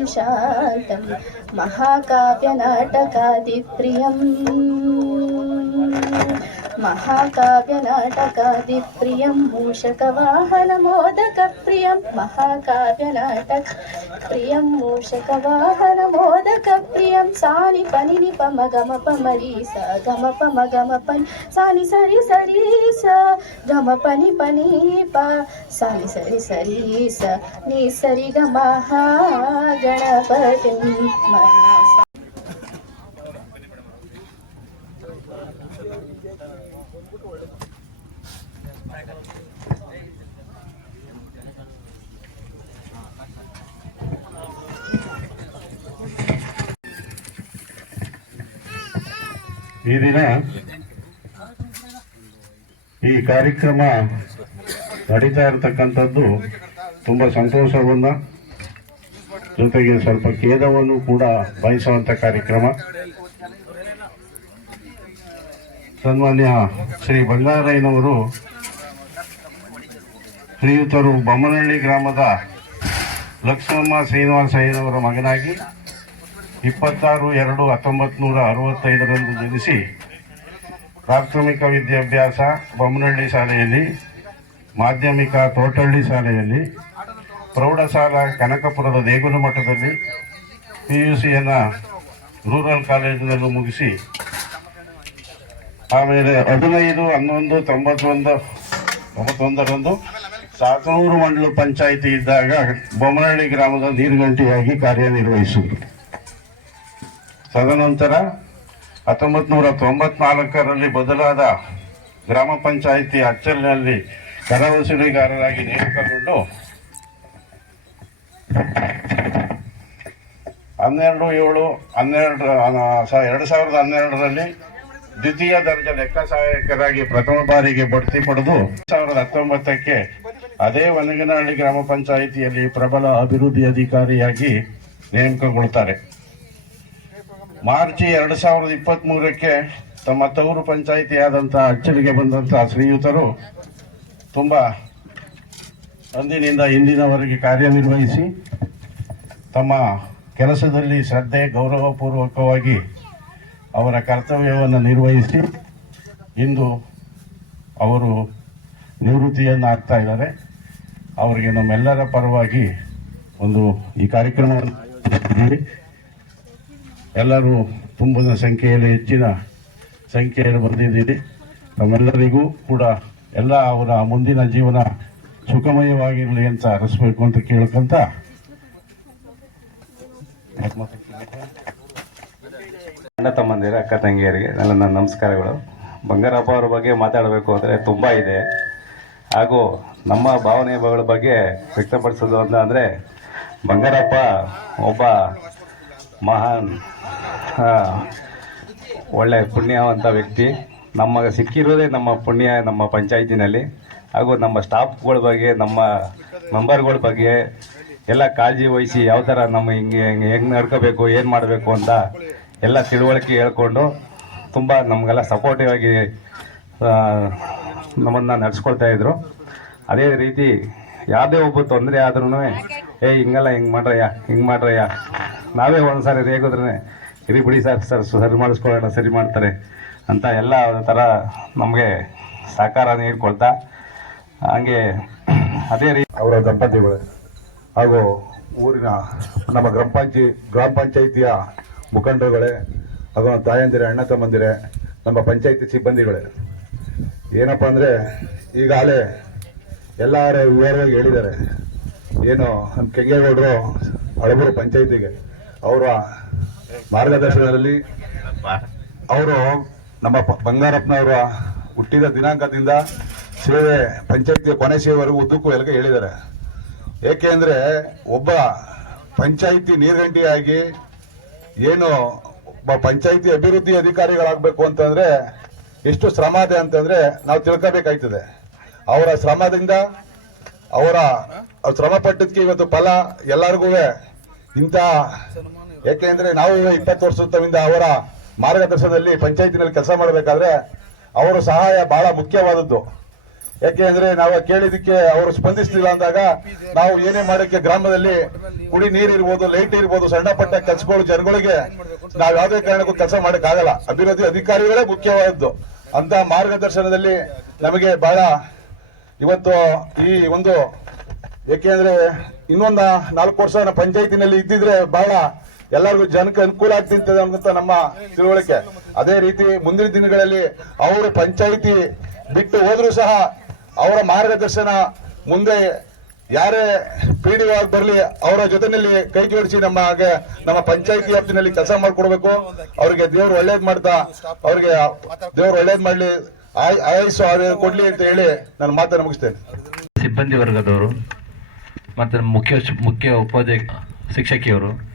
प्रकाशं शान्तं महाकाव्यनाटकादिप्रियम् महाकाव्यनाटकादिप्रियं मूषकवाहनमोदकप्रियं महाकाव्यनाटक ప్రియం మూషక వాహన మోదక ప్రియం. సాని పని నిప మగమ పమరి స గమ ప మగమ పని సాని సరి సరి స గమ పని పని ప సాని సరి సరి స నీ సరి గమ గణపతి ಈ ದಿನ ಈ ಕಾರ್ಯಕ್ರಮ ನಡೀತಾ ಇರತಕ್ಕಂಥದ್ದು ತುಂಬ ಸಂತೋಷವನ್ನ, ಜೊತೆಗೆ ಸ್ವಲ್ಪ ಖೇದವನ್ನು ಕೂಡ ಬಯಸುವಂತ ಕಾರ್ಯಕ್ರಮ. ಸನ್ಮಾನ್ಯ ಶ್ರೀ ಬಂಗಾರಯ್ಯನವರು ಶ್ರೀಯುತರು ಬೊಮ್ಮನಹಳ್ಳಿ ಗ್ರಾಮದ ಲಕ್ಷ್ಮಮ್ಮ ಶ್ರೀನಿವಾಸಯ್ಯನವರ ಮಗನಾಗಿ ಇಪ್ಪತ್ತಾರು, ಎರಡು ಹತ್ತೊಂಬತ್ತು ನೂರ ಅರವತ್ತೈದರಂದು ಜನಿಸಿ ಪ್ರಾಥಮಿಕ ವಿದ್ಯಾಭ್ಯಾಸ ಬೊಮ್ಮನಹಳ್ಳಿ ಶಾಲೆಯಲ್ಲಿ, ಮಾಧ್ಯಮಿಕ ತೋಟಹಳ್ಳಿ ಶಾಲೆಯಲ್ಲಿ, ಪ್ರೌಢಶಾಲಾ ಕನಕಪುರದ ದೇಗುಲ ಮಠದಲ್ಲಿ ಪಿ ಯು ಸಿಯನ್ನು ರೂರಲ್ ಕಾಲೇಜಿನಲ್ಲೂ ಮುಗಿಸಿ, ಆಮೇಲೆ ಹದಿನೈದು, ಹನ್ನೊಂದು, ತೊಂಬತ್ತೊಂದು, ತೊಂಬತ್ತೊಂದರಂದು ಸಾತನೂರು ಮಂಡಲ ಪಂಚಾಯಿತಿ ಇದ್ದಾಗ ಬೊಮ್ಮನಹಳ್ಳಿ ಗ್ರಾಮದ ನೀರುಗಂಟಿಯಾಗಿ ಕಾರ್ಯನಿರ್ವಹಿಸಿದರು. ತದನಂತರ ಹತ್ತೊಂಬತ್ತು ನೂರ ತೊಂಬತ್ನಾಲ್ಕರಲ್ಲಿ ಬದಲಾದ ಗ್ರಾಮ ಪಂಚಾಯಿತಿ ಅಚ್ಚಲಿನಲ್ಲಿ ಕರ ವಸೂಲಿಗಾರರಾಗಿ ನೇಮಕಗೊಂಡು ಹನ್ನೆರಡು ಏಳು ಹನ್ನೆರಡು ಎರಡು ಸಾವಿರದ ಹನ್ನೆರಡರಲ್ಲಿ ದ್ವಿತೀಯ ದರ್ಜೆ ಲೆಕ್ಕ ಸಹಾಯಕರಾಗಿ ಪ್ರಥಮ ಬಾರಿಗೆ ಬಡ್ತಿ ಪಡೆದು ಸಾವಿರದ ಹತ್ತೊಂಬತ್ತಕ್ಕೆ ಅದೇ ವನಗನಹಳ್ಳಿ ಗ್ರಾಮ ಪಂಚಾಯಿತಿಯಲ್ಲಿ ಪ್ರಬಲ ಅಭಿವೃದ್ಧಿ ಅಧಿಕಾರಿಯಾಗಿ ನೇಮಕಗೊಳ್ತಾರೆ ಮಾರ್ಚ್ ಎರಡು ಸಾವಿರದ ಇಪ್ಪತ್ತ್ ಮೂರಕ್ಕೆ ತಮ್ಮ ತವರು ಪಂಚಾಯಿತಿ ಆದಂತಹ ಅಚ್ಚಲಿಗೆ ಬಂದಂತಹ ಶ್ರೀಯುತರು ತುಂಬ ಅಂದಿನಿಂದ ಇಂದಿನವರೆಗೆ ಕಾರ್ಯನಿರ್ವಹಿಸಿ ತಮ್ಮ ಕೆಲಸದಲ್ಲಿ ಶ್ರದ್ಧೆ ಗೌರವಪೂರ್ವಕವಾಗಿ ಅವರ ಕರ್ತವ್ಯವನ್ನು ನಿರ್ವಹಿಸಿ ಇಂದು ಅವರು ನಿವೃತ್ತಿಯನ್ನು ಆಗ್ತಾ ಇದ್ದಾರೆ ಅವರಿಗೆ ನಮ್ಮೆಲ್ಲರ ಪರವಾಗಿ ಒಂದು ಈ ಕಾರ್ಯಕ್ರಮವನ್ನು. ಎಲ್ಲರೂ ತುಂಬದ ಸಂಖ್ಯೆಯಲ್ಲಿ ಹೆಚ್ಚಿನ ಸಂಖ್ಯೆಯಲ್ಲಿ ಬಂದಿದ್ದೀರಿ. ನಮ್ಮೆಲ್ಲರಿಗೂ ಕೂಡ ಎಲ್ಲ ಅವರ ಮುಂದಿನ ಜೀವನ ಸುಖಮಯವಾಗಿರಲಿ ಅಂತ ಹರಿಸ್ಬೇಕು ಅಂತ ಕೇಳ್ಕೊಂತ ಅಣ್ಣ ತಮ್ಮಂದಿರ, ಅಕ್ಕ ತಂಗಿಯರಿಗೆ ನನ್ನ ನನ್ನ ನಮಸ್ಕಾರಗಳು. ಬಂಗಾರಪ್ಪ ಅವರ ಬಗ್ಗೆ ಮಾತಾಡಬೇಕು ಅಂದರೆ ತುಂಬ ಇದೆ. ಹಾಗೂ ನಮ್ಮ ಭಾವನೆಗಳ ಬಗ್ಗೆ ವ್ಯಕ್ತಪಡಿಸೋದು ಅಂತ ಅಂದರೆ ಬಂಗಾರಪ್ಪ ಒಬ್ಬ ಮಹಾನ್ ಒಳ್ಳೆ ಪುಣ್ಯವಂತ ವ್ಯಕ್ತಿ. ನಮಗೆ ಸಿಕ್ಕಿರೋದೇ ನಮ್ಮ ಪುಣ್ಯ ನಮ್ಮ ಪಂಚಾಯತಿನಲ್ಲಿ. ಹಾಗೂ ನಮ್ಮ ಸ್ಟಾಫ್ಗಳ ಬಗ್ಗೆ, ನಮ್ಮ ಮೆಂಬರ್ಗಳ ಬಗ್ಗೆ ಎಲ್ಲ ಕಾಳಜಿ ವಹಿಸಿ ಯಾವ ಥರ ನಮ್ಮ ಹಿಂಗೆ, ಹೆಂಗೆ ಹೆಂಗೆ ನಡ್ಕೋಬೇಕು, ಏನು ಮಾಡಬೇಕು ಅಂತ ಎಲ್ಲ ತಿಳುವಳಿಕೆ ಹೇಳ್ಕೊಂಡು ತುಂಬ ನಮಗೆಲ್ಲ ಸಪೋರ್ಟಿವ್ ಆಗಿ ನಮ್ಮನ್ನು ನಡೆಸ್ಕೊಳ್ತಾ ಇದ್ರು. ಅದೇ ರೀತಿ ಯಾವುದೇ ಒಬ್ಬ ತೊಂದರೆ ಆದ್ರೂ ಏ ಹಿಂಗಲ್ಲ ಹಿಂಗೆ ಮಾಡ್ರಯ್ಯ ಹಿಂಗೆ ಮಾಡ್ರಯ್ಯ. ನಾವೇ ಒಂದು ಸಾರಿ ರೇಗಿದ್ರೆ ಇರಿ ಬಿಡಿ ಸರ್ ಸರ್, ಸರಿ ಮಾಡಿಸ್ಕೊಳ್ಳೋಣ, ಸರಿ ಮಾಡ್ತಾರೆ ಅಂತ ಎಲ್ಲ ಥರ ನಮಗೆ ಸಹಕಾರ ನೀಡ್ಕೊಳ್ತಾ, ಹಂಗೆ ಅದೇ ರೀತಿ ಅವರ ದಂಪತಿಗಳು ಹಾಗೂ ಊರಿನ ನಮ್ಮ ಗ್ರಾಮ ಪಂಚಾಯ ಗ್ರಾಮ ಪಂಚಾಯಿತಿಯ ಮುಖಂಡರುಗಳೇ ಹಾಗೂ ತಾಯಂದಿರೇ ಅಣ್ಣ ತಮ್ಮಂದಿರೆ, ನಮ್ಮ ಪಂಚಾಯಿತಿ ಸಿಬ್ಬಂದಿಗಳೇ. ಏನಪ್ಪ ಅಂದರೆ ಈಗಾಗಲೇ ಎಲ್ಲರ ವಿವರವಾಗಿ ಹೇಳಿದ್ದಾರೆ. ಏನು ನಮ್ಮ ಕೆಂಗೇಗೌಡರು ಹಳಬರು ಪಂಚಾಯಿತಿಗೆ, ಅವರ ಮಾರ್ಗದರ್ಶನದಲ್ಲಿ ಅವರು ನಮ್ಮ ಬಂಗಾರಪ್ಪನವರು ಹುಟ್ಟಿದ ದಿನಾಂಕದಿಂದ ಸೇವೆ ಪಂಚಾಯತಿಯ ಕೊನೆ ಸೇವೆವರೆಗೂ ಉದ್ದಕ್ಕೂ ಹೇಳಿದ್ದಾರೆ. ಏಕೆ ಅಂದರೆ ಒಬ್ಬ ಪಂಚಾಯಿತಿ ನೀರ್ಗಂಟಿಯಾಗಿ ಏನು ಒಬ್ಬ ಪಂಚಾಯಿತಿ ಅಭಿವೃದ್ಧಿ ಅಧಿಕಾರಿಗಳಾಗಬೇಕು ಅಂತಂದ್ರೆ ಎಷ್ಟು ಶ್ರಮ ಇದೆ ಅಂತಂದ್ರೆ ನಾವು ತಿಳ್ಕೋಬೇಕಾಯ್ತದೆ. ಅವರ ಶ್ರಮದಿಂದ ಅವರ ಶ್ರಮ ಪಟ್ಟದಕ್ಕೆ ಇವತ್ತು ಫಲ ಎಲ್ಲರಿಗೂ ಇಂಥ ಯಾಕೆಂದ್ರೆ ನಾವು ಇಪ್ಪತ್ತು ವರ್ಷದಿಂದ ಅವರ ಮಾರ್ಗದರ್ಶನದಲ್ಲಿ ಪಂಚಾಯತಿನಲ್ಲಿ ಕೆಲಸ ಮಾಡಬೇಕಾದ್ರೆ ಅವರ ಸಹಾಯ ಬಹಳ ಮುಖ್ಯವಾದದ್ದು. ಯಾಕೆ ಅಂದ್ರೆ ನಾವು ಕೇಳಿದಕ್ಕೆ ಅವರು ಸ್ಪಂದಿಸ್ತಿಲ್ಲ ಅಂದಾಗ ನಾವು ಏನೇ ಮಾಡಕ್ಕೆ ಗ್ರಾಮದಲ್ಲಿ ಕುಡಿ ನೀರು ಇರ್ಬೋದು, ಲೈಟ್ ಇರ್ಬೋದು, ಸಣ್ಣ ಪಟ್ಟ ಕೆಲಸಗಳು ಜನಗಳಿಗೆ ನಾವು ಯಾವುದೇ ಕಾರಣಕ್ಕೂ ಕೆಲಸ ಮಾಡೋಕ್ಕಾಗಲ್ಲ. ಅಭಿವೃದ್ಧಿ ಅಧಿಕಾರಿಗಳೇ ಮುಖ್ಯವಾದದ್ದು. ಅಂತ ಮಾರ್ಗದರ್ಶನದಲ್ಲಿ ನಮಗೆ ಬಹಳ ಇವತ್ತು ಈ ಒಂದು, ಯಾಕೆಂದ್ರೆ ಇನ್ನೊಂದು ನಾಲ್ಕು ವರ್ಷ ಪಂಚಾಯತಿನಲ್ಲಿ ಇದ್ದಿದ್ರೆ ಬಹಳ ಎಲ್ಲರಿಗೂ ಜನಕ್ಕೆ ಅನುಕೂಲ ಆಗ್ತಿರ್ತದೆ ಅಂತ ನಮ್ಮ ತಿಳುವಳಿಕೆ. ಅದೇ ರೀತಿ ಮುಂದಿನ ದಿನಗಳಲ್ಲಿ ಅವರು ಪಂಚಾಯಿತಿ ಬಿಟ್ಟು ಹೋದ್ರೂ ಸಹ ಅವರ ಮಾರ್ಗದರ್ಶನ ಮುಂದೆ ಯಾರೇ ಪೀಡಿಯಾಗಿ ಬರಲಿ ಅವರ ಜೊತೆಯಲ್ಲಿ ಕೈ ಜೋಡಿಸಿ ನಮ್ಮ ಹಾಗೆ ನಮ್ಮ ಪಂಚಾಯಿತಿ ವ್ಯಾಪ್ತಿನಲ್ಲಿ ಕೆಲಸ ಮಾಡ್ಕೊಡ್ಬೇಕು. ಅವ್ರಿಗೆ ದೇವ್ರು ಒಳ್ಳೇದು ಮಾಡ್ತಾ, ಅವ್ರಿಗೆ ದೇವ್ರು ಒಳ್ಳೇದು ಮಾಡ್ಲಿ, ಆಯ್- ಆಯಸ್ಸು ಆರೋಗ್ಯ ಕೊಡ್ಲಿ ಅಂತ ಹೇಳಿ ನಾನು ಮಾತನ್ನು ಮುಗಿಸ್ತೇನೆ. ಸಿಬ್ಬಂದಿ ವರ್ಗದವರು, ಮತ್ತು ಮುಖ್ಯ ಮುಖ್ಯ ಉಪಾಧ್ಯಾಯ ಶಿಕ್ಷಕಿಯವರು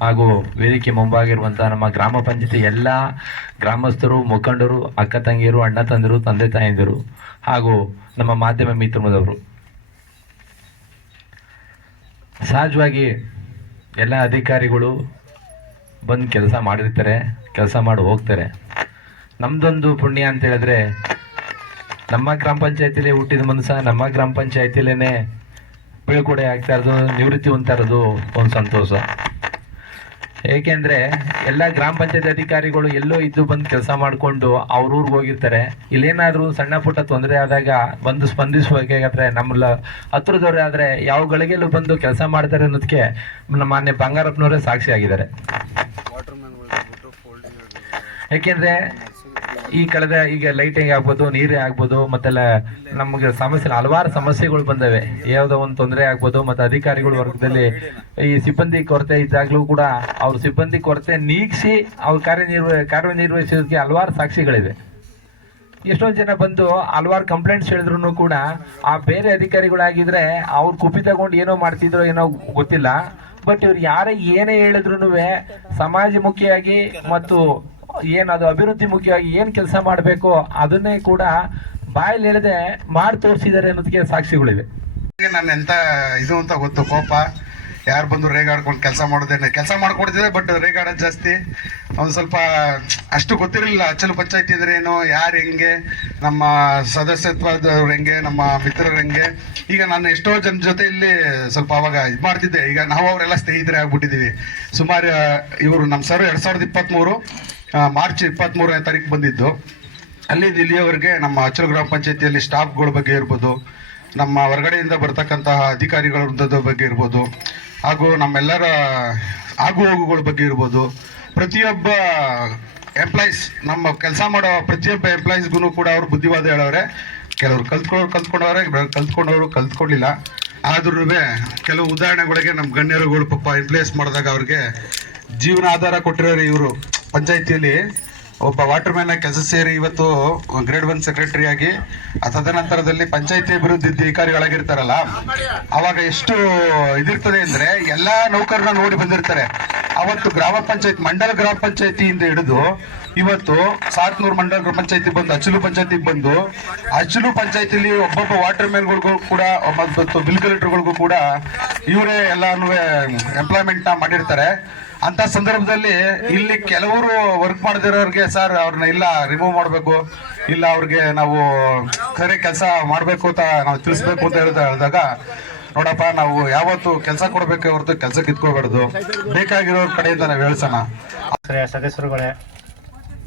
ಹಾಗೂ ವೇದಿಕೆ ಮುಂಭಾಗಿರುವಂಥ ನಮ್ಮ ಗ್ರಾಮ ಪಂಚಾಯತಿ ಎಲ್ಲ ಗ್ರಾಮಸ್ಥರು, ಮುಖಂಡರು, ಅಕ್ಕ ತಂಗಿಯರು, ಅಣ್ಣ ತಂದಿರು, ತಂದೆ ತಾಯಂದಿರು ಹಾಗೂ ನಮ್ಮ ಮಾಧ್ಯಮ ಮಿತ್ರಮದವರು. ಸಹಜವಾಗಿ ಎಲ್ಲ ಅಧಿಕಾರಿಗಳು ಬಂದು ಕೆಲಸ ಮಾಡಿರ್ತಾರೆ, ಕೆಲಸ ಮಾಡಿ ಹೋಗ್ತಾರೆ. ನಮ್ದೊಂದು ಪುಣ್ಯ ಅಂತ ಹೇಳಿದ್ರೆ, ನಮ್ಮ ಗ್ರಾಮ ಪಂಚಾಯತಿಲೇ ಹುಟ್ಟಿದ ಮನುಷ್ಯ ನಮ್ಮ ಗ್ರಾಮ ಪಂಚಾಯತಿಲೇನೆ ಬೀಳ್ಕೊಡೆ ಆಗ್ತಾ ಇರೋದು, ನಿವೃತ್ತಿ ಹೊಂದ್ತಾ ಒಂದು ಸಂತೋಷ. ಏಕೆಂದ್ರೆ ಎಲ್ಲಾ ಗ್ರಾಮ ಪಂಚಾಯತ್ ಅಧಿಕಾರಿಗಳು ಎಲ್ಲೋ ಇದ್ದು ಬಂದು ಕೆಲಸ ಮಾಡಿಕೊಂಡು ಅವ್ರ ಊರಿಗೆ ಹೋಗಿರ್ತಾರೆ. ಇಲ್ಲೇನಾದ್ರೂ ಸಣ್ಣ ಪುಟ್ಟ ತೊಂದರೆ ಆದಾಗ ಬಂದು ಸ್ಪಂದಿಸಬೇಕಾದ್ರೆ ನಮ್ಮ ಹತ್ರದವ್ರೆ ಆದ್ರೆ ಯಾವ ಗಳಿಗೆಲ್ಲೂ ಬಂದು ಕೆಲಸ ಮಾಡ್ತಾರೆ ಅನ್ನೋದಕ್ಕೆ ನಮ್ಮ ಮಾನ್ಯ ಬಂಗಾರಪ್ಪನವರೇ ಸಾಕ್ಷಿ ಆಗಿದ್ದಾರೆ. ಯಾಕೆಂದ್ರೆ ಈ ಕಳೆದ ಈಗ ಲೈಟಿಂಗ್ ಆಗ್ಬೋದು, ನೀರೇ ಆಗ್ಬೋದು, ಮತ್ತೆಲ್ಲ ನಮಗೆ ಸಮಸ್ಯೆ ಹಲವಾರು ಸಮಸ್ಯೆಗಳು ಬಂದವೆ. ಯಾವುದೋ ಒಂದು ತೊಂದರೆ ಆಗ್ಬೋದು, ಮತ್ತೆ ಅಧಿಕಾರಿಗಳ ವರ್ಗದಲ್ಲಿ ಈ ಸಿಬ್ಬಂದಿ ಕೊರತೆ ಇದ್ದಾಗಲೂ ಕೂಡ ಅವ್ರ ಸಿಬ್ಬಂದಿ ಕೊರತೆ ನೀಗಿಸಿ ಅವ್ರ ಕಾರ್ಯನಿರ್ವ ಕಾರ್ಯನಿರ್ವಹಿಸೋದಕ್ಕೆ ಹಲವಾರು ಸಾಕ್ಷಿಗಳಿವೆ. ಎಷ್ಟೊಂದು ಜನ ಬಂದು ಹಲವಾರು ಕಂಪ್ಲೇಂಟ್ಸ್ ಹೇಳಿದ್ರು ಕೂಡ ಆ ಬೇರೆ ಅಧಿಕಾರಿಗಳಾಗಿದ್ರೆ ಅವ್ರು ಕುಪಿ ತಗೊಂಡು ಏನೋ ಮಾಡ್ತಿದ್ರೋ ಏನೋ ಗೊತ್ತಿಲ್ಲ. ಬಟ್ ಇವ್ರು ಯಾರೇ ಏನೇ ಹೇಳಿದ್ರು ಸಮಾಜಮುಖಿಯಾಗಿ ಮತ್ತು ಏನದು ಅಭಿವೃದ್ಧಿ ಮುಖ್ಯವಾಗಿ ಏನು ಕೆಲಸ ಮಾಡಬೇಕು ಅದನ್ನೇ ಕೂಡ ಬಾಯಲ್ಲಿ ಹೇಳದೆ ಮಾಡಿ ತೋರಿಸಿದ್ದಾರೆ ಅನ್ನೋದಕ್ಕೆ ಸಾಕ್ಷಿಗಳಿವೆ. ನಾನು ಎಂತ ಇದು ಅಂತ ಗೊತ್ತು, ಕೋಪ. ಯಾರು ಬಂದು ರೇಗಾಡ್ಕೊಂಡು ಕೆಲಸ ಮಾಡೋದೇನೆ. ಕೆಲಸ ಮಾಡ್ಕೊಡ್ತಿದೆ ಬಟ್ ರೇಗಾಡೋದು ಜಾಸ್ತಿ. ಒಂದು ಸ್ವಲ್ಪ ಅಷ್ಟು ಗೊತ್ತಿರಲಿಲ್ಲ ಅಚ್ಚಲು ಪಂಚಾಯತಿ ಏನು, ಯಾರು ಹೆಂಗೆ, ನಮ್ಮ ಸದಸ್ಯತ್ವದವ್ರು ಹೆಂಗೆ, ನಮ್ಮ ಮಿತ್ರರು ಹೆಂಗೆ. ಈಗ ನಾನು ಎಷ್ಟೋ ಜನ ಜೊತೆ ಇಲ್ಲಿ ಸ್ವಲ್ಪ ಅವಾಗ ಇದು ಮಾಡ್ತಿದ್ದೆ. ಈಗ ನಾವು ಅವರೆಲ್ಲ ಸ್ನೇಹಿತರೆ ಆಗ್ಬಿಟ್ಟಿದ್ದೀವಿ ಸುಮಾರು, ಇವರು ನಮ್ಮ ಸರ್ ಎರಡ್ ಸಾವಿರದ ಇಪ್ಪತ್ತ್ಮೂರು ಮಾರ್ಚ್ ಇಪ್ಪತ್ತ್ಮೂರನೇ ತಾರೀಕು ಬಂದಿದ್ದು. ಅಲ್ಲಿ ಇಲ್ಲಿಯವರೆಗೆ ನಮ್ಮ ಅಚಲ ಗ್ರಾಮ ಪಂಚಾಯತಿಯಲ್ಲಿ ಸ್ಟಾಫ್ಗಳ ಬಗ್ಗೆ ಇರ್ಬೋದು, ನಮ್ಮ ಹೊರಗಡೆಯಿಂದ ಬರ್ತಕ್ಕಂತಹ ಅಧಿಕಾರಿಗಳ ಬಗ್ಗೆ ಇರ್ಬೋದು, ಹಾಗೂ ನಮ್ಮೆಲ್ಲರ ಆಗು ಹೋಗುಗಳ ಬಗ್ಗೆ ಇರ್ಬೋದು. ಪ್ರತಿಯೊಬ್ಬ ಎಂಪ್ಲಾಯೀಸ್ ನಮ್ಮ ಕೆಲಸ ಮಾಡೋ ಪ್ರತಿಯೊಬ್ಬ ಎಂಪ್ಲಾಯೀಸ್ಗೂ ಕೂಡ ಅವರು ಬುದ್ಧಿವಾದ ಹೇಳೋರೆ. ಕೆಲವರು ಕಲ್ತ್ಕೊಳ್ಳೋರು ಕಲ್ತ್ಕೊಂಡವ್ರೆ ಕಲ್ತ್ಕೊಂಡವರು ಕಲ್ತ್ಕೊಳ್ಳಿಲ್ಲ ಆದ್ರೂ ಕೆಲವು ಉದಾಹರಣೆಗಳಿಗೆ ನಮ್ಮ ಗಣ್ಯರುಗಳು ಪಾಪ ಇಂಪ್ಲೇಸ್ ಮಾಡಿದಾಗ ಅವ್ರಿಗೆ ಜೀವನ ಆಧಾರ ಕೊಟ್ಟಿರೋರು ಇವರು. ಪಂಚಾಯತಿಯಲ್ಲಿ ಒಬ್ಬ ವಾಟರ್ ಮ್ಯಾನ್ ಕೆಲಸ ಸೇರಿ ಇವತ್ತು ಗ್ರೇಡ್ ಒನ್ ಸೆಕ್ರೆಟರಿ ಆಗಿ ತದನಂತರದಲ್ಲಿ ಪಂಚಾಯಿತಿ ಅಭಿವೃದ್ಧಿ ಅಧಿಕಾರಿಗಳಾಗಿರ್ತಾರಲ್ಲ, ಅವಾಗ ಎಷ್ಟು ಇದಿರ್ತದೆ ಅಂದ್ರೆ ಎಲ್ಲಾ ನೌಕರನ್ನ ನೋಡಿ ಬಂದಿರ್ತಾರೆ. ಅವತ್ತು ಗ್ರಾಮ ಪಂಚಾಯತ್, ಮಂಡಲ ಗ್ರಾಮ ಪಂಚಾಯತಿಯಿಂದ ಹಿಡಿದು ಇವತ್ತು ಸಾತ್ನೂರು ಮಂಡಲ ಗ್ರಾಮ ಪಂಚಾಯತಿ ಬಂದು, ಅಚಲು ಪಂಚಾಯತಿ ಬಂದು, ಅಚಲು ಪಂಚಾಯತಿಲಿ ಒಬ್ಬೊಬ್ಬ ವಾಟರ್ ಮ್ಯಾನ್ಗಳಿಗೂ ಕೂಡ ಮತ್ತು ಬಿಲ್ ಕಲೆಕ್ಟರ್ಗಳಿಗೂ ಕೂಡ ಇವರೇ ಎಲ್ಲಾನು ಎಂಪ್ಲಾಯ್ಮೆಂಟ್ನ ಮಾಡಿರ್ತಾರೆ. ಅಂತ ಸಂದರ್ಭದಲ್ಲಿ ಇಲ್ಲಿ ಕೆಲವರು ವರ್ಕ್ ಮಾಡದಿರೋರಿಗೆ ಸರ್ ಅವ್ರನ್ನ ಇಲ್ಲ ರಿಮೂವ್ ಮಾಡಬೇಕು. ಇಲ್ಲ, ಅವ್ರಿಗೆ ನಾವು ಕರೆ ಕೆಲಸ ಮಾಡಬೇಕು ಅಂತ ನಾವು ತಿಳಿಸ್ಬೇಕು ಅಂತ ಹೇಳಿದಾಗ ನೋಡಪ್ಪ, ನಾವು ಯಾವತ್ತು ಕೆಲಸ ಕೊಡಬೇಕು, ಹೊರತು ಕೆಲಸ ಕಿತ್ಕೋಬಾರ್ದು ಬೇಕಾಗಿರೋ ಕಡೆಯಿಂದ ನಾವು ಹೇಳ್ಸೋಣ. ಸದಸ್ಯರುಗಳೇ,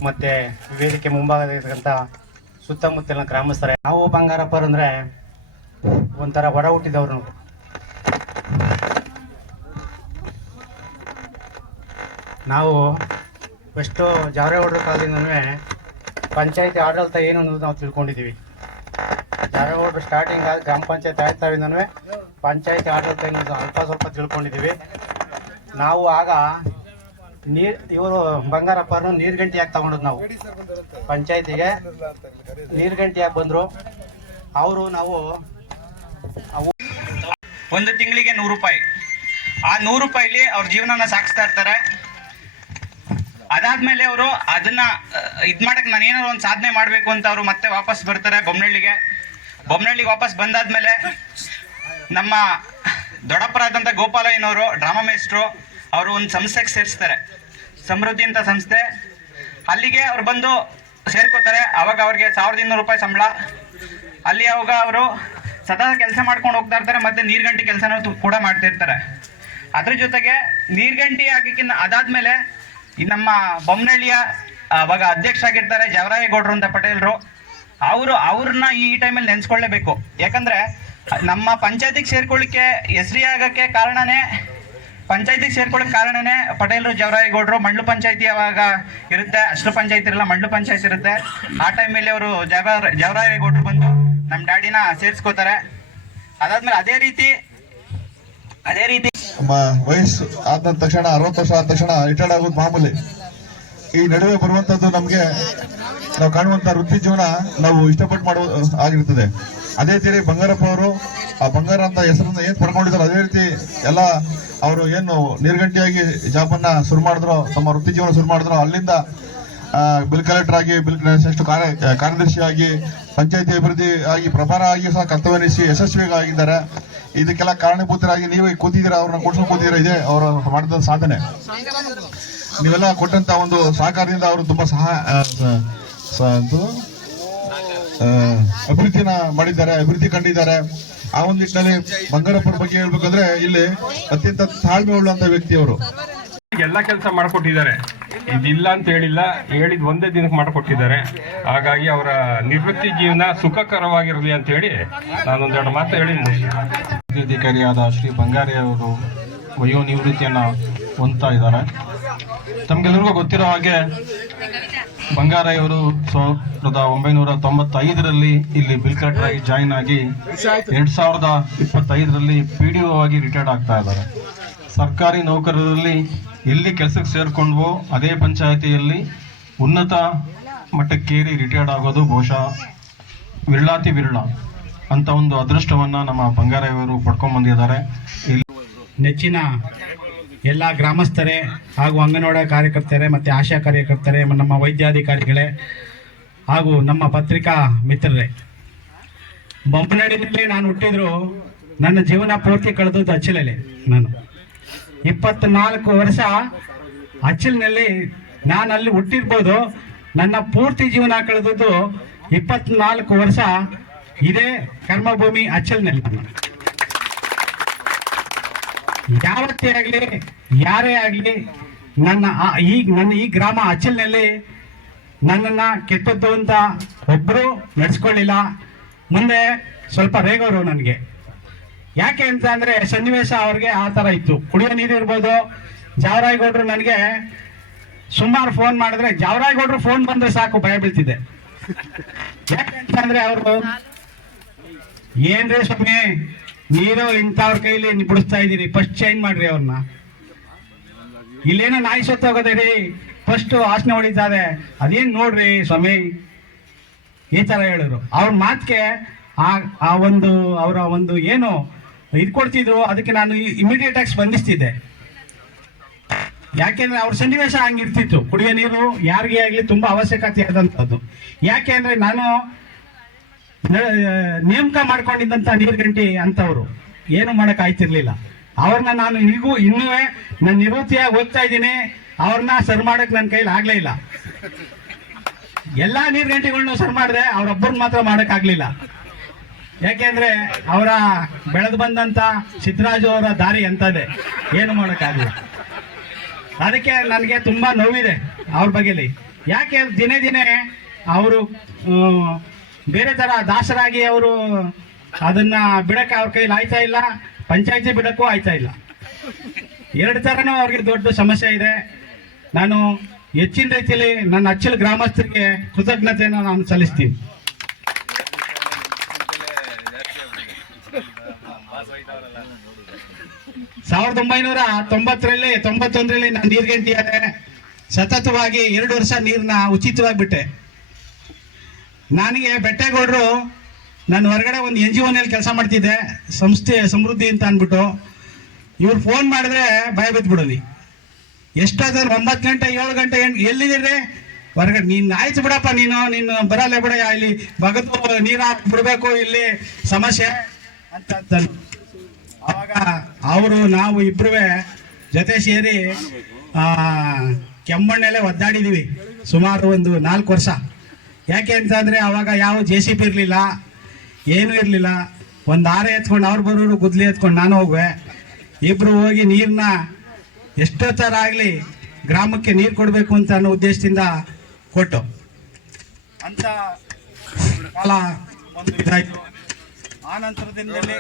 ಮತ್ತೆ ವೇದಿಕೆ ಮುಂಭಾಗದಲ್ಲಿರ್ತಕ್ಕಂಥ ಸುತ್ತಮುತ್ತಲಿನ ಗ್ರಾಮಸ್ಥರೇ, ನಾವು ಬಂಗಾರಪ್ಪರು ಅಂದರೆ ಒಂಥರ ಹೊರ ಹುಟ್ಟಿದವ್ರು ನಾವು. ಫಸ್ಟು ಜಾರೇಗೌಡರ ಕಾಲದಿಂದನೂ ಪಂಚಾಯತಿ ಆಡಳಿತ ಏನು ಅನ್ನೋದು ನಾವು ತಿಳ್ಕೊಂಡಿದ್ದೀವಿ. ಜಾರೇಗೌಡರು ಸ್ಟಾರ್ಟಿಂಗ್ ಗ್ರಾಮ ಪಂಚಾಯತ್ ಆಯ್ತಾವಿಂದನೂ ಪಂಚಾಯತಿ ಆಡಳಿತ ಏನು ಅಲ್ಪ ಸ್ವಲ್ಪ ತಿಳ್ಕೊಂಡಿದ್ದೀವಿ. ನಾವು ಆಗ ನೀರು, ಇವರು ಬಂಗಾರಪ್ಪರು ನೀರ್ ಗಂಟಿಯಾಗಿ ತಗೊಂಡದ್ ನಾವು. ಪಂಚಾಯತಿಗೆ ನೀರ್ ಗಂಟಿಯಾಗಿ ಬಂದ್ರು. ಅವರು ನಾವು ಒಂದು ತಿಂಗಳಿಗೆ ನೂರು ರೂಪಾಯಿ. ಆ ನೂರು ರೂಪಾಯಿಲಿ ಅವ್ರ ಜೀವನನ ಸಾಗಿಸ್ತಾ ಇರ್ತಾರೆ. ಅದಾದ್ಮೇಲೆ ಅವರು ಅದನ್ನ ಇದ್ ಮಾಡಕ್ ನಾನು ಏನಾದ್ರು ಒಂದು ಸಾಧನೆ ಮಾಡ್ಬೇಕು ಅಂತ ಅವರು ಮತ್ತೆ ವಾಪಸ್ ಬರ್ತಾರೆ ಬೊಮ್ಮನಹಳ್ಳಿಗೆ ಬೊಮ್ಮನಹಳ್ಳಿಗೆ ವಾಪಸ್ ಬಂದಾದ್ಮೇಲೆ ನಮ್ಮ ದೊಡ್ಡಪ್ಪರಾದಂಥ ಗೋಪಾಲಯ್ಯನವರು, ಡ್ರಾಮಾ ಮೇಸ್ಟ್ರು ಅವರು ಒಂದು ಸಂಸ್ಥೆಗೆ ಸೇರಿಸ್ತಾರೆ. ಸಮೃದ್ಧಿ ಅಂತ ಸಂಸ್ಥೆ. ಅಲ್ಲಿಗೆ ಅವ್ರು ಬಂದು ಸೇರ್ಕೋತಾರೆ. ಅವಾಗ ಅವ್ರಿಗೆ ಸಾವಿರದ ಇನ್ನೂರು ರೂಪಾಯಿ ಸಂಬಳ. ಅಲ್ಲಿ ಅವಾಗ ಅವರು ಸದಾ ಕೆಲಸ ಮಾಡ್ಕೊಂಡು ಹೋಗ್ತಾ ಇರ್ತಾರೆ, ಮತ್ತೆ ನೀರ್ಗಂಟಿ ಕೆಲಸನೂ ಕೂಡ ಮಾಡ್ತಿರ್ತಾರೆ. ಅದ್ರ ಜೊತೆಗೆ ನೀರ್ಗಂಟಿ ಆಗಕ್ಕಿಂತ ಅದಾದ್ಮೇಲೆ ನಮ್ಮ ಬೊಮ್ಮನಹಳ್ಳಿಯ ಅವಾಗ ಅಧ್ಯಕ್ಷ ಆಗಿರ್ತಾರೆ ಜವರಾಯಗೌಡರು ಅಂತ ಪಟೇಲ್ರು. ಅವರು, ಅವ್ರನ್ನ ಈ ಟೈಮಲ್ಲಿ ನೆನೆಸ್ಕೊಳ್ಳೇಬೇಕು. ಯಾಕಂದ್ರೆ, ನಮ್ಮ ಪಂಚಾಯತಿಗೆ ಸೇರ್ಕೊಳ್ಳಿಕ್ಕೆ ಹೆಸರಿ ಆಗಕ್ಕೆ ಕಾರಣನೇ, ಪಂಚಾಯತಿಗೆ ಸೇರ್ಕೊಳ್ಳೋಕೆ ಕಾರಣನೇ ಪಟೇಲ್ರು, ಜವರಾಯಗೌಡರು. ಮಂಡ್ಲು ಪಂಚಾಯತಿ ಅವಾಗ ಇರುತ್ತೆ? ಅಷ್ಟು ಪಂಚಾಯತಿ ಇರಲ್ಲ, ಮಂಡ್ಲು ಪಂಚಾಯತಿ ಇರುತ್ತೆ. ಆ ಟೈಮಲ್ಲಿ ಅವರು ಜವರ, ಜವರಾಯಗೌಡರು ಬಂದು ನಮ್ಮ ಡ್ಯಾಡಿನ ಸೇರಿಸ್ಕೋತಾರೆ. ಅದಾದ್ಮೇಲೆ ಅದೇ ರೀತಿ ಅದೇ ರೀತಿ ವಯಸ್ಸು ಆದ ತಕ್ಷಣ ಅರವತ್ತು ವರ್ಷ ಆದ ತಕ್ಷಣ ರಿಟೈರ್ಡ್ ಆಗೋದು ಮಾಮೂಲಿ. ಈ ನಡುವೆ ಬರುವಂತದ್ದು ನಮ್ಗೆ ನಾವು ಕಾಣುವಂತ ವೃತ್ತಿ ಜೀವನ ನಾವು ಇಷ್ಟಪಟ್ಟು ಮಾಡುವ ಆಗಿರ್ತದೆ ಅದೇ ರೀತಿ ಬಂಗಾರಪ್ಪ ಅವರು, ಆ ಬಂಗಾರ ಅಂತ ಹೆಸರನ್ನ ಏನ್ ಪಡ್ಕೊಂಡಿದ್ದಾರೆ ಅದೇ ರೀತಿ ಎಲ್ಲ ಅವರು ಏನು ನಿರ್ಗಂಟಿಯಾಗಿ ಜಾಬನ್ನ ಶುರು ಮಾಡಿದ್ರು, ತಮ್ಮ ವೃತ್ತಿ ಜೀವನ ಶುರು ಮಾಡಿದ್ರು, ಅಲ್ಲಿಂದ ಬಿಲ್ ಕಲೆಕ್ಟರ್ ಆಗಿ ಬಿಲ್ ಕಾರ್ಯದರ್ಶಿಯಾಗಿ ಪಂಚಾಯತಿ ಅಭಿವೃದ್ಧಿ ಆಗಿ ಪ್ರಭಾರ ಆಗಿ ಸಹ ಕರ್ತವ್ಯ ನಿರ್ವಹಿಸಿ ಯಶಸ್ವಿಯಾಗಿ ಆಗಿದ್ದಾರೆ ಇದಕ್ಕೆಲ್ಲ ಕಾರಣಭೂತರಾಗಿ ನೀವೇ ಕೂತಿದ್ದೀರಾ, ಅವ್ರನ್ನ ಕೊಡ್ಸೋ ಕೂತಿದ್ದೀರಾ, ಇದೆ ಅವರು ಮಾಡಿದ ಸಾಧನೆ. ನೀವೆಲ್ಲ ಕೊಟ್ಟಂತ ಒಂದು ಸಹಕಾರದಿಂದ ಅವರು ತುಂಬಾ ಸಹ ಅಭಿವೃದ್ಧಿನ ಮಾಡಿದ್ದಾರೆ, ಅಭಿವೃದ್ಧಿ ಕಂಡಿದ್ದಾರೆ. ಆ ಒಂದು ನಿಟ್ಟಿನಲ್ಲಿ ಬಂಗಾರಪ್ಪನ ಬಗ್ಗೆ ಹೇಳ್ಬೇಕಂದ್ರೆ ಇಲ್ಲಿ ಅತ್ಯಂತ ತಾಳ್ಮೆ ಉಳ್ಳಂತ ವ್ಯಕ್ತಿ ಅವರು ಎಲ್ಲ ಕೆಲಸ ಮಾಡಿಕೊಟ್ಟಿದ್ದಾರೆ. ಇದಿಲ್ಲ ಅಂತ ಹೇಳಿಲ್ಲ. ಹೇಳಿದ ಒಂದೇ ದಿನಕ್ಕೆ ಮಾಡಿಕೊಟ್ಟಿದ್ದಾರೆ. ಹಾಗಾಗಿ ಅವರ ನಿವೃತ್ತಿ ಜೀವನ ಸುಖಕರವಾಗಿರಲಿ ಅಂತ ಹೇಳಿ ನಾನೊಂದೆರಡು ಮಾತು ಹೇಳಿ ಅಧಿಕಾರಿಯಾದ ಶ್ರೀ ಬಂಗಾರಿ ಅವರು ವಯೋ ನಿವೃತ್ತಿಯನ್ನು ಹೊಂದ್ತಾ ಇದ್ದಾರೆ. ತಮಗೆಲ್ಲರಿಗೂ ಗೊತ್ತಿರೋ ಹಾಗೆ ಬಂಗಾರಯ್ಯವರು ಸಾವಿರದ ಒಂಬೈನೂರ ತೊಂಬತ್ತೈದರಲ್ಲಿ ಇಲ್ಲಿ ಬಿಲ್ ಕಲೆಕ್ಟರ್ ಆಗಿ ಜಾಯಿನ್ ಆಗಿ ಎರಡ್ ಸಾವಿರದ ಇಪ್ಪತ್ತೈದರಲ್ಲಿ ಪಿ ಡಿ ಆಗಿ ರಿಟೈರ್ಡ್ ಆಗ್ತಾ ಇದ್ದಾರೆ. ಸರ್ಕಾರಿ ನೌಕರರಲ್ಲಿ ಎಲ್ಲಿ ಕೆಲಸಕ್ಕೆ ಸೇರಿಕೊಂಡ್ವೋ ಅದೇ ಪಂಚಾಯತಿಯಲ್ಲಿ ಉನ್ನತ ಮಟ್ಟಕ್ಕೇರಿ ರಿಟೈರ್ಡ್ ಆಗೋದು ಬಹುಶಃ ವಿರಳಾತಿ ವಿರಳ ಅಂತ ಒಂದು ಅದೃಷ್ಟವನ್ನ ನಮ್ಮ ಬಂಗಾರಯ್ಯವರು ಪಡ್ಕೊಂಡ್ ಬಂದಿದ್ದಾರೆ. ನೆಚ್ಚಿನ ಎಲ್ಲ ಗ್ರಾಮಸ್ಥರೇ ಹಾಗೂ ಅಂಗನವಾಡಿ ಕಾರ್ಯಕರ್ತರೇ ಮತ್ತು ಆಶಾ ಕಾರ್ಯಕರ್ತರೇ, ನಮ್ಮ ವೈದ್ಯಾಧಿಕಾರಿಗಳೇ ಹಾಗೂ ನಮ್ಮ ಪತ್ರಿಕಾ ಮಿತ್ರರೇ. ಬೊಮ್ಮನಹಳ್ಳಿಯಲ್ಲಿ ನಾನು ಹುಟ್ಟಿದ್ರು ನನ್ನ ಜೀವನ ಪೂರ್ತಿ ಕಳೆದದ್ದು ಅಚ್ಚಲಲ್ಲಿ ನಾನು. ಇಪ್ಪತ್ನಾಲ್ಕು ವರ್ಷ ಅಚ್ಚಲಿನಲ್ಲಿ ನಾನು ಅಲ್ಲಿ ಹುಟ್ಟಿರ್ಬೋದು. ನನ್ನ ಪೂರ್ತಿ ಜೀವನ ಕಳೆದದ್ದು ಇಪ್ಪತ್ನಾಲ್ಕು ವರ್ಷ ಇದೇ ಕರ್ಮಭೂಮಿ ಅಚ್ಚಲ್ನಲ್ಲಿ. ಯಾವತ್ತೇ ಆಗಲಿ, ಯಾರೇ ಆಗಲಿ, ನನ್ನ ಈ ನನ್ನ ಈ ಗ್ರಾಮ ಅಚ್ಚಲ್ನಲ್ಲಿ ನನ್ನನ್ನು ಕೆಟ್ಟದ್ದು ಅಂತ ಒಬ್ಬರು ನಡೆಸ್ಕೊಳ್ಳಿಲ್ಲ. ಮುಂದೆ ಸ್ವಲ್ಪ ರೇಗೋರು ನನಗೆ. ಯಾಕೆ ಅಂತ ಅಂದ್ರೆ ಸನ್ನಿವೇಶ ಅವ್ರಿಗೆ ಆ ಥರ ಇತ್ತು. ಕುಡಿಯೋ ನೀರು ಇರ್ಬೋದು. ಜಾವರಾಯಗೌಡ್ರು ನನಗೆ ಸುಮಾರು ಫೋನ್ ಮಾಡಿದ್ರೆ, ಜಾವರಾಯಗೌಡರು ಫೋನ್ ಬಂದ್ರೆ ಸಾಕು, ಭಯ ಬೀಳ್ತಿದೆ. ಯಾಕೆ ಅಂತ ಅಂದ್ರೆ ಅವರು ಏನ್ರಿ ಸ್ವಾಮಿ? ನೀರು ಇಂಥವ್ರ ಕೈಲಿ ಬಿಡಿಸ್ತಾ ಇದ್ದೀರಿ ಫಸ್ಟ್ ಚೇಂಜ್ ಮಾಡ್ರಿ ಅವ್ರನ್ನ. ಇಲ್ಲೇನೋ ನಾಯಿ ಸತ್ತೋಗೋದೆ ರೀ ಫಸ್ಟ್ ಆಸನೆ ಹೊಡಿತಾರೆ ಅದೇನ್ ನೋಡ್ರಿ ಸ್ವಾಮಿ? ಈ ತರ ಹೇಳಿದ್ರು. ಅವ್ರ ಮಾತಿಗೆ ಆ ಒಂದು, ಅವರ ಒಂದು ಏನು ಇದು ಕೊಡ್ತಿದ್ರು, ಅದಕ್ಕೆ ನಾನು ಇಮಿಡಿಯೇಟ್ ಆಗಿ ಸ್ಪಂದಿಸ್ತಿದ್ದೆ. ಯಾಕೆಂದ್ರೆ ಅವ್ರ ಸನ್ನಿವೇಶ ಹಂಗಿರ್ತಿತ್ತು. ಕುಡಿಯೋ ನೀರು ಯಾರಿಗೆ ಆಗಲಿ ತುಂಬಾ ಅವಶ್ಯಕತೆ ಆದಂಥದ್ದು ಯಾಕೆ ಅಂದ್ರೆ ನಾನು ನೇಮಕ ನೇಮಕ ಮಾಡ್ಕೊಂಡಿದ್ದಂತ ನೀರ್ಗಂಟಿ ಅಂತವರು ಏನು ಮಾಡಕ್ ಆಯ್ತಿರ್ಲಿಲ್ಲ ಅವ್ರನ್ನ ನಾನು ಈಗೂ ಇನ್ನೂ ನನ್ನ ನಿವೃತ್ತಿಯಾಗಿ ಓದ್ತಾ ಇದ್ದೀನಿ. ಅವ್ರನ್ನ ಸರ್ ಮಾಡಕ್ ನನ್ನ ಕೈಲಿ ಆಗ್ಲೇ ಇಲ್ಲ. ಎಲ್ಲಾ ನೀರ್ಗಂಟಿಗಳನ್ನ ಸರ್ ಮಾಡಿದೆ, ಅವ್ರೊಬ್ಬರನ್ನ ಮಾತ್ರ ಮಾಡಕ್ ಆಗ್ಲಿಲ್ಲ. ಯಾಕೆಂದ್ರೆ ಅವರ ಬೆಳೆದು ಬಂದಂತ ಸಿದ್ದರಾಜು ಅವರ ದಾರಿ ಎಂತದೆ ಏನು ಮಾಡೋಕ್ಕಾಗಲ್ಲ ಅದಕ್ಕೆ ನನಗೆ ತುಂಬಾ ನೋವಿದೆ ಅವ್ರ ಬಗ್ಗೆಲಿ ಯಾಕೆ ದಿನೇ ದಿನೇ ಅವರು ಬೇರೆ ತರ ದಾಸರಾಗಿ ಅವರು ಅದನ್ನ ಬಿಡಕ್ಕೆ ಅವ್ರ ಕೈಲಿ ಆಯ್ತಾ ಇಲ್ಲ, ಪಂಚಾಯತಿ ಬಿಡಕ್ಕೂ ಆಯ್ತಾ ಇಲ್ಲ. ಎರಡು ಥರನೂ ಅವ್ರಿಗೆ ದೊಡ್ಡ ಸಮಸ್ಯೆ ಇದೆ. ನಾನು ಹೆಚ್ಚಿನ ರೀತಿಯಲ್ಲಿ ನನ್ನ ಅಚ್ಚಲ ಗ್ರಾಮಸ್ಥರಿಗೆ ಕೃತಜ್ಞತೆಯನ್ನು ನಾನು ಸಲ್ಲಿಸ್ತೀನಿ. ಸಾವಿರದ ಒಂಬೈನೂರ ತೊಂಬತ್ತರಲ್ಲಿ, ತೊಂಬತ್ತೊಂದರಲ್ಲಿ ನಾನು ನೀರು ಆದೆ ಸತತವಾಗಿ ಎರಡು ವರ್ಷ ನೀರನ್ನ ಉಚಿತವಾಗಿ ಬಿಟ್ಟೆ. ನನಗೆ ಬೆಟ್ಟೇಗೌಡರು ನಾನು ಹೊರಗಡೆ ಒಂದು ಎನ್ ಜಿ ಒನಲ್ಲಿ ಕೆಲಸ ಮಾಡ್ತಿದ್ದೆ, ಸಂಸ್ಥೆ ಸಮೃದ್ಧಿ ಅಂತ ಅಂದ್ಬಿಟ್ಟು. ಇವ್ರು ಫೋನ್ ಮಾಡಿದ್ರೆ ಭಯ ಬಿದ್ದುಬಿಡೋದು ಎಷ್ಟಾದ್ರೆ ಒಂಬತ್ತು ಗಂಟೆ, ಏಳು ಗಂಟೆ ಎಲ್ಲಿದ್ದೀರಿ ಹೊರಗಡೆ ನೀನು ಆಯ್ತು ಬಿಡಪ್ಪ ನೀನು ನೀನು ಬರಲ್ಲ ಬಿಡ ಇಲ್ಲಿ ಬಗದು ನೀರು ಹಾಕಿ ಬಿಡಬೇಕು ಇಲ್ಲಿ ಸಮಸ್ಯೆ ಅಂತ ಅವಾಗ ಅವರು ನಾವು ಇಬ್ಬರೂ ಜೊತೆ ಸೇರಿ ಆ, ಕೆಮ್ಮಣ್ಣೆಲೆ ಒದ್ದಾಡಿದ್ದೀವಿ ಸುಮಾರು ಒಂದು ನಾಲ್ಕು ವರ್ಷ. ಯಾಕೆ ಅಂತಂದರೆ ಅವಾಗ ಯಾವ ಜೆ ಸಿ ಪಿ ಇರಲಿಲ್ಲ ಏನೂ ಇರಲಿಲ್ಲ. ಒಂದು ಆರೆ ಎತ್ಕೊಂಡು ಅವ್ರು ಬರೋರು ಗುದ್ಲಿ ಎತ್ಕೊಂಡು ನಾನು ಹೋಗುವೆ. ಇಬ್ಬರು ಹೋಗಿ ನೀರನ್ನ ಎಷ್ಟೋ ಥರ ಆಗಲಿ ಗ್ರಾಮಕ್ಕೆ ನೀರು ಕೊಡಬೇಕು ಅಂತ ಅನ್ನೋ ಉದ್ದೇಶದಿಂದ ಕೊಟ್ಟು. ಅಂತ ಕಾಲ ಒಂದು ಇದಾಯ್ತು. ಆ ನಂತರದಿಂದಲೇ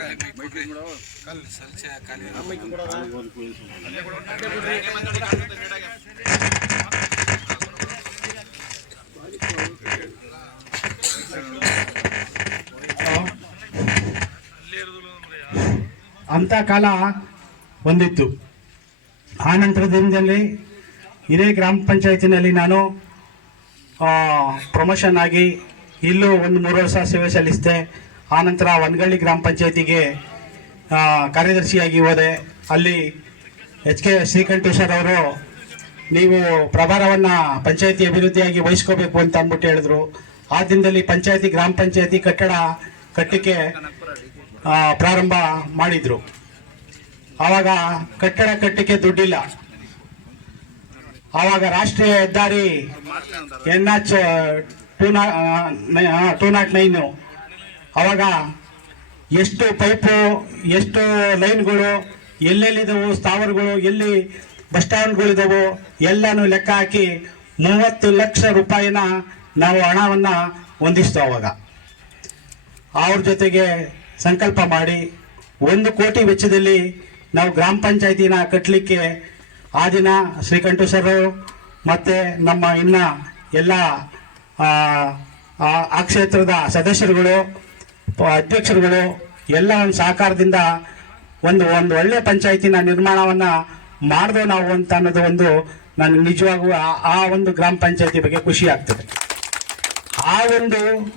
ಅಂತ ಕಾಲ ಬಂದಿತ್ತು. ಆ ದಿನದಲ್ಲಿ ಇದೇ ಗ್ರಾಮ ಪಂಚಾಯತಿನಲ್ಲಿ ನಾನು ಪ್ರಮೋಷನ್ ಆಗಿ ಇಲ್ಲೂ ಒಂದು ಮೂರು ವರ್ಷ ಸೇವೆ ಸಲ್ಲಿಸಿದೆ. ಆನಂತರ ವನಗಳ್ಳಿ ಗ್ರಾಮ ಪಂಚಾಯತಿಗೆ ಕಾರ್ಯದರ್ಶಿಯಾಗಿ ಹೋದೆ. ಅಲ್ಲಿ ಎಚ್ ಕೆ ಶ್ರೀಕಂಠೇಶ್ವರ್ ಅವರು, ನೀವು ಪ್ರಭಾರವನ್ನು ಪಂಚಾಯತಿ ಅಭಿವೃದ್ಧಿಯಾಗಿ ವಹಿಸ್ಕೋಬೇಕು ಅಂತ ಅಂದ್ಬಿಟ್ಟು ಹೇಳಿದ್ರು. ಆ ದಿನದಲ್ಲಿ ಪಂಚಾಯತಿ, ಗ್ರಾಮ ಪಂಚಾಯತಿ ಕಟ್ಟಡ ಕಟ್ಟಿಕೆ ಪ್ರಾರಂಭ ಮಾಡಿದ್ರು. ಆವಾಗ ಕಟ್ಟಡ ಕಟ್ಟಕ್ಕೆ ದುಡ್ಡಿಲ್ಲ. ಆವಾಗ ರಾಷ್ಟ್ರೀಯ ಹೆದ್ದಾರಿ ಎನ್ ಎಚ್ ಟೂ ನಾ ಟೂ ನಾಟ್ ನೈನು ಆವಾಗ ಎಷ್ಟು ಪೈಪು ಎಷ್ಟು ಲೈನ್ಗಳು ಎಲ್ಲೆಲ್ಲಿದ್ದವು ಸ್ಥಾವರಗಳು ಎಲ್ಲಿ ಬಸ್ ಸ್ಟ್ಯಾಂಡ್ಗಳಿದ್ದವು ಎಲ್ಲನೂ ಲೆಕ್ಕ ಹಾಕಿ ಮೂವತ್ತು ಲಕ್ಷ ರೂಪಾಯಿನ ನಾವು ಹಣವನ್ನು ಹೊಂದಿಸ್ತು ಅವಾಗ. ಅವ್ರ ಜೊತೆಗೆ ಸಂಕಲ್ಪ ಮಾಡಿ ಒಂದು ಕೋಟಿ ವೆಚ್ಚದಲ್ಲಿ ನಾವು ಗ್ರಾಮ ಪಂಚಾಯತಿನ ಕಟ್ಟಲಿಕ್ಕೆ ಆ ದಿನ ಶ್ರೀಕಂಠೇಶ್ವರು ಮತ್ತು ನಮ್ಮ ಇನ್ನ ಎಲ್ಲ ಆ, ಕ್ಷೇತ್ರದ ಸದಸ್ಯರುಗಳು ಅಧ್ಯಕ್ಷರುಗಳು ಎಲ್ಲ ಒಂದು ಸಹಕಾರದಿಂದ ಒಂದು ಒಂದು ಒಳ್ಳೆ ಪಂಚಾಯತಿನ ನಿರ್ಮಾಣವನ್ನು ಮಾಡಿದೋ ನಾವು ಅಂತ ಅನ್ನೋದು ಒಂದು ನನಗೆ ನಿಜವಾಗೂ ಆ- ಒಂದು ಗ್ರಾಮ ಪಂಚಾಯತಿ ಬಗ್ಗೆ ಖುಷಿ ಆಗ್ತದೆ. ಆ ಒಂದು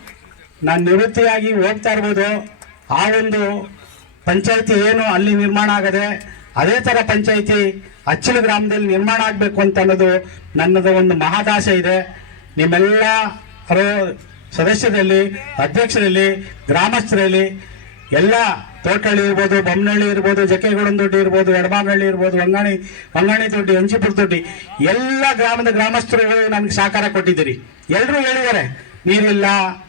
ನಾನು ನಿವೃತ್ತಿಯಾಗಿ ಹೋಗ್ತಾ ಇರ್ಬೋದು. ಆ ಒಂದು ಪಂಚಾಯತಿ ಏನು ಅಲ್ಲಿ ನಿರ್ಮಾಣ ಆಗದೆ ಅದೇ ಥರ ಪಂಚಾಯತಿ ಅಚ್ಚಲ ಗ್ರಾಮದಲ್ಲಿ ನಿರ್ಮಾಣ ಆಗಬೇಕು ಅಂತ ಅನ್ನೋದು ನನ್ನದು ಒಂದು ಮಹಾದಾಸೆ ಇದೆ. ನಿಮ್ಮೆಲ್ಲರೂ ಸದಸ್ಯರಲ್ಲಿ, ಅಧ್ಯಕ್ಷರಲ್ಲಿ, ಗ್ರಾಮಸ್ಥರಲ್ಲಿ, ಎಲ್ಲ ತೋಟಹಳ್ಳಿ ಇರ್ಬೋದು ಬೊಮ್ಮನಹಳ್ಳಿ ಇರ್ಬೋದು ಜಕ್ಕೆಗೌಡನದೊಡ್ಡಿ ಇರ್ಬೋದು ಎಡಮಾನಹಳ್ಳಿ ಇರ್ಬೋದು, ವಂಗಾಣಿ ವಂಗಾಣಿ ದೊಡ್ಡಿ ಅಂಜಿಪುರ ದೊಡ್ಡಿ, ಎಲ್ಲ ಗ್ರಾಮದ ಗ್ರಾಮಸ್ಥರುಗಳು ನನಗೆ ಸಹಕಾರ ಕೊಟ್ಟಿದ್ದೀರಿ. ಎಲ್ಲರೂ ಹೇಳಿದ್ದಾರೆ, ನೀರಿಲ್ಲ,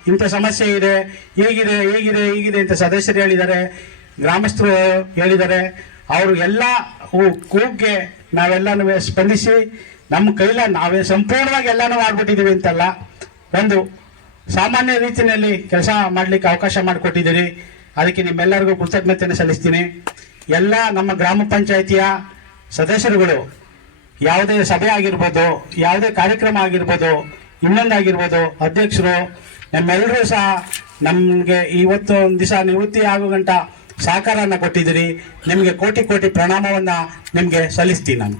ಇಂಥ ಸಮಸ್ಯೆ ಇದೆ, ಹೀಗಿದೆ ಹೀಗಿದೆ ಹೀಗಿದೆ ಅಂತ ಸದಸ್ಯರು ಹೇಳಿದ್ದಾರೆ, ಗ್ರಾಮಸ್ಥರು ಹೇಳಿದ್ದಾರೆ. ಅವರು ಎಲ್ಲ ಕೂಗ್ಗೆ ನಾವೆಲ್ಲನೂ ಸ್ಪಂದಿಸಿ, ನಮ್ಮ ಕೈಲ ನಾವೇ ಸಂಪೂರ್ಣವಾಗಿ ಎಲ್ಲನೂ ಮಾಡ್ಬಿಟ್ಟಿದ್ದೀವಿ ಅಂತಲ್ಲ, ಒಂದು ಸಾಮಾನ್ಯ ರೀತಿಯಲ್ಲಿ ಕೆಲಸ ಮಾಡಲಿಕ್ಕೆ ಅವಕಾಶ ಮಾಡಿಕೊಟ್ಟಿದ್ದೀರಿ. ಅದಕ್ಕೆ ನಿಮ್ಮೆಲ್ಲರಿಗೂ ಕೃತಜ್ಞತೆಯನ್ನು ಸಲ್ಲಿಸ್ತೀನಿ. ಎಲ್ಲ ನಮ್ಮ ಗ್ರಾಮ ಪಂಚಾಯಿತಿಯ ಸದಸ್ಯರುಗಳು, ಯಾವುದೇ ಸಭೆ ಆಗಿರ್ಬೋದು, ಯಾವುದೇ ಕಾರ್ಯಕ್ರಮ ಆಗಿರ್ಬೋದು ಇನ್ನೊಂದಾಗಿರ್ಬೋದು ಅಧ್ಯಕ್ಷರು, ನಮ್ಮೆಲ್ಲರೂ ಸಹ ನಮಗೆ ಇವತ್ತು ಒಂದು ದಿವಸ ನಿವೃತ್ತಿ ಆಗೋ ಗಂಟ ಸಹಕಾರನ ಕೊಟ್ಟಿದ್ದೀರಿ. ನಿಮಗೆ ಕೋಟಿ ಕೋಟಿ ಪ್ರಣಾಮವನ್ನು ನಿಮಗೆ ಸಲ್ಲಿಸ್ತೀನಿ ನಾನು.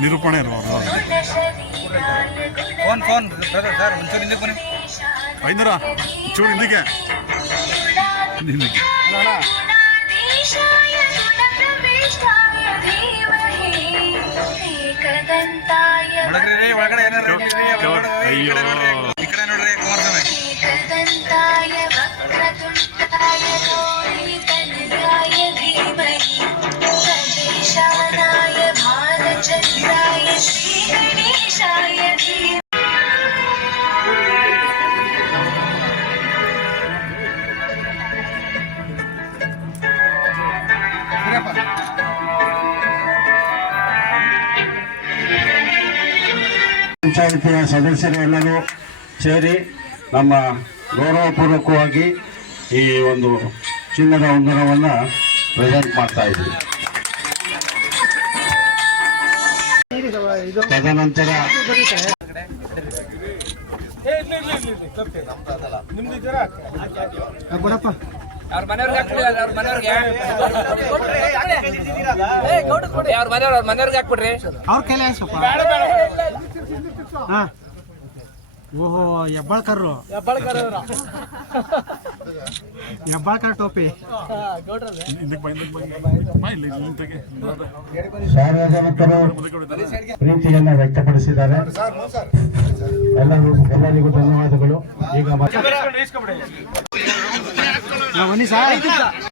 ನಿರೂಪಣೆ ಫೋನ್ ಫೋನ್. ಸರ್ ಸರ್ ಒಂಚೂರು ಹಿಂದಕ್ಕೆ ಬನ್ನಿ. ಐನೂರ ಚೂರು ಹಿಂದಕ್ಕೆ. ರೀ ಒಳಗಡೆ ಏನಾರ ಒಳಗಡೆ ಈ ಕಡೆ ನೋಡ್ರಿ ಪಂಚಾಯಿತಿಯ ಸದಸ್ಯರೆಲ್ಲರೂ ಸೇರಿ ನಮ್ಮ ಗೌರವಪೂರ್ವಕವಾಗಿ ಈ ಒಂದು ಚಿನ್ನದ ಉಂಗುರವನ್ನು ಪ್ರೆಸೆಂಟ್ ಮಾಡ್ತಾ ಇದ್ವಿ ತದನಂತರ ಬಿಡಪ್ಪ ಅವ್ರ ಮನೆಯವ್ರಿಗೆ ಹಾಕ್ಬಿಡಿ ಅವ್ರ ಮನೆಯವ್ರಿಗೆ. ಅವ್ರ ಮನೆಯವ್ರ ಅವ್ರ ಮನೆಯವ್ರಿಗೆ ಹಾಕ್ಬಿಡ್ರಿ. ಅವ್ರ ಕೈಲೇ ಸ್ವಲ್ಪ? ಹಾ. ಓಹೋ ಹೆಬ್ಬಾಳ್ಕರ್ರು. ಹೆಬ್ಬಾಳ್ಕರ್ ಟೋಪಿ. ಪ್ರೀತಿಯನ್ನ ವ್ಯಕ್ತಪಡಿಸಿದ್ದಾರೆ. ಎಲ್ಲರಿಗೂ ಎಲ್ಲರಿಗೂ ಧನ್ಯವಾದಗಳು. ಈಗ